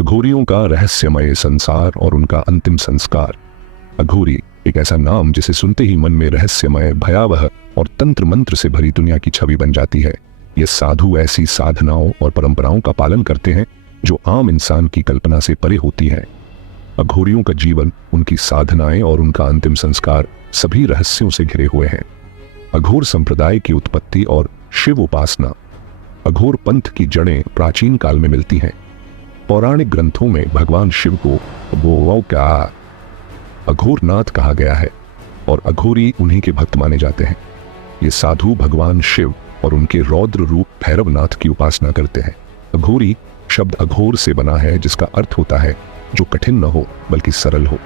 अघोरियों का रहस्यमय संसार और उनका अंतिम संस्कार। अघोरी एक ऐसा नाम जिसे सुनते ही मन में रहस्यमय, भयावह और तंत्र मंत्र से भरी दुनिया की छवि बन जाती है। ये साधु ऐसी साधनाओं और परंपराओं का पालन करते हैं जो आम इंसान की कल्पना से परे होती हैं। अघोरियों का जीवन, उनकी साधनाएं और उनका अंतिम संस्कार सभी रहस्यों से घिरे हुए हैं। अघोर संप्रदाय की उत्पत्ति और शिव उपासना। अघोर पंथ की जड़ें प्राचीन काल में मिलती हैं। पौराणिक ग्रंथों में भगवान शिव को अघोरनाथ कहा गया है और अघोरी उन्हीं के भक्त माने जाते हैं। ये साधु भगवान शिव और उनके रौद्र रूप भैरवनाथ की उपासना करते हैं। अघोरी शब्द अघोर से बना है, जिसका अर्थ होता है जो कठिन न हो बल्कि सरल हो।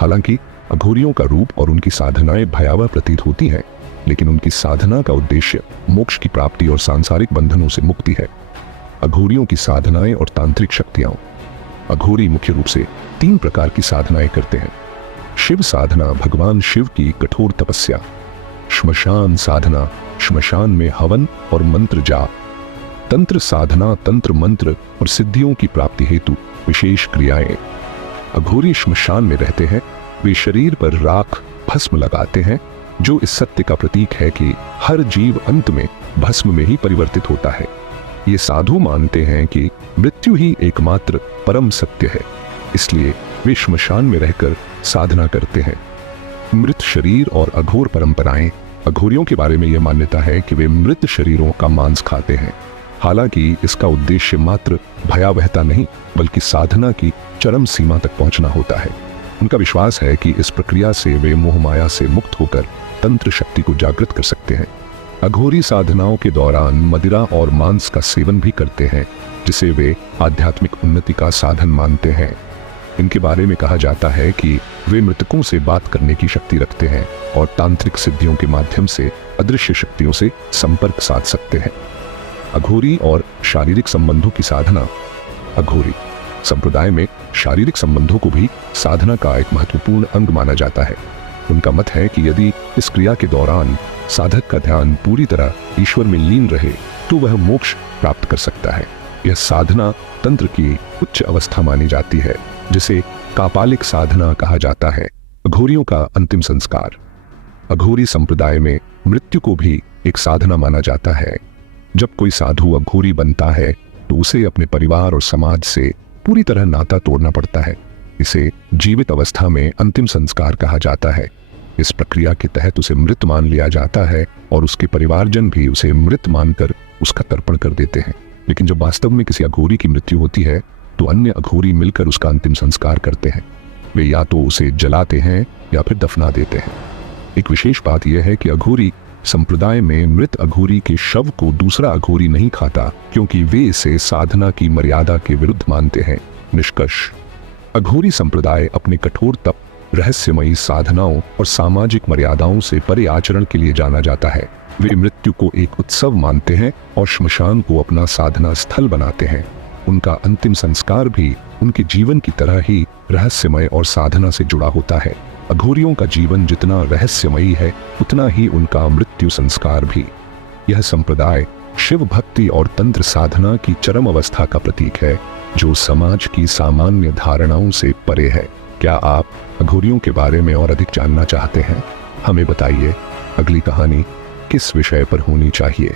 हालांकि अघोरियों का रूप और उनकी साधनाएं भयावह प्रतीत होती हैं, लेकिन उनकी साधना का उद्देश्य मोक्ष की प्राप्ति और सांसारिक बंधनों से मुक्ति है। अघोरियों की साधनाएं और तांत्रिक शक्तियां। अघोरी मुख्य रूप से 3 प्रकार की साधनाएं करते हैं। शिव साधना, भगवान शिव की कठोर तपस्या। श्मशान साधना, श्मशान में हवन और मंत्र जाप। तंत्र साधना, तंत्र मंत्र और सिद्धियों की प्राप्ति हेतु विशेष क्रियाएं। अघोरी श्मशान में रहते हैं। वे शरीर पर राख भस्म लगाते हैं, जो इस सत्य का प्रतीक है कि हर जीव अंत में भस्म में ही परिवर्तित होता है। ये साधु मानते हैं कि मृत्यु ही एकमात्र परम सत्य है, इसलिए वे श्मशान में रहकर साधना करते हैं। मृत शरीर और अघोर परंपराएं। अघोरियों के बारे में यह मान्यता है कि वे मृत शरीरों का मांस खाते हैं। हालांकि इसका उद्देश्य मात्र भयावहता नहीं, बल्कि साधना की चरम सीमा तक पहुंचना होता है। उनका विश्वास है कि इस प्रक्रिया से वे मोह माया से मुक्त होकर तंत्र शक्ति को जागृत कर सकते हैं। अघोरी साधनाओं के दौरान मदिरा और मांस का सेवन भी करते हैं, जिसे वे आध्यात्मिक उन्नति का साधन मानते हैं। इनके बारे में कहा जाता है कि वे मृतकों से बात करने की शक्ति रखते हैं और तांत्रिक सिद्धियों के माध्यम से अदृश्य शक्तियों से संपर्क साध सकते हैं। अघोरी और शारीरिक संबंधों की साधना। अघोरी संप्रदाय में शारीरिक संबंधों को भी साधना का एक महत्वपूर्ण अंग माना जाता है। उनका मत है कि यदि इस क्रिया के दौरान साधक का ध्यान पूरी तरह ईश्वर में लीन रहे तो वह मोक्ष प्राप्त कर सकता है। यह साधना तंत्र की उच्च अवस्था मानी जाती है, जिसे कापालिक साधना कहा जाता है। अघोरियों का अंतिम संस्कार। अघोरी संप्रदाय में मृत्यु को भी एक साधना माना जाता है। जब कोई साधु अघोरी बनता है तो उसे अपने परिवार और समाज से पूरी तरह नाता तोड़ना पड़ता है। इसे जीवित अवस्था में अंतिम संस्कार कहा जाता है। इस प्रक्रिया के तहत उसे मृत मान लिया जाता है और उसके परिवारजन भी उसे मृत मानकर उसका तर्पण कर देते हैं। लेकिन जब वास्तव में किसी अघोरी की मृत्यु होती है तो अन्य अघोरी मिलकर उसका अंतिम संस्कार करते हैं। वे या तो उसे जलाते हैं या फिर दफना देते हैं। एक विशेष बात यह है कि अघोरी संप्रदाय में मृत अघोरी के शव को दूसरा अघोरी नहीं खाता, क्योंकि वे इसे साधना की मर्यादा के विरुद्ध मानते हैं। निष्कर्ष, अघोरी संप्रदाय अपने कठोर तप, रहस्यमयी साधनाओं और सामाजिक मर्यादाओं से परे आचरण के लिए जाना जाता है। वे मृत्यु को एक उत्सव मानते हैं और श्मशान को अपना साधना स्थल बनाते हैं। उनका अंतिम संस्कार भी उनके जीवन की तरह ही रहस्यमय और साधना से जुड़ा होता है। अघोरियों का जीवन जितना रहस्यमयी है, उतना ही उनका मृत्यु संस्कार भी। यह संप्रदाय शिव भक्ति और तंत्र साधना की चरम अवस्था का प्रतीक है, जो समाज की सामान्य धारणाओं से परे है। क्या आप अघोरियों के बारे में और अधिक जानना चाहते हैं? हमें बताइए, अगली कहानी किस विषय पर होनी चाहिए।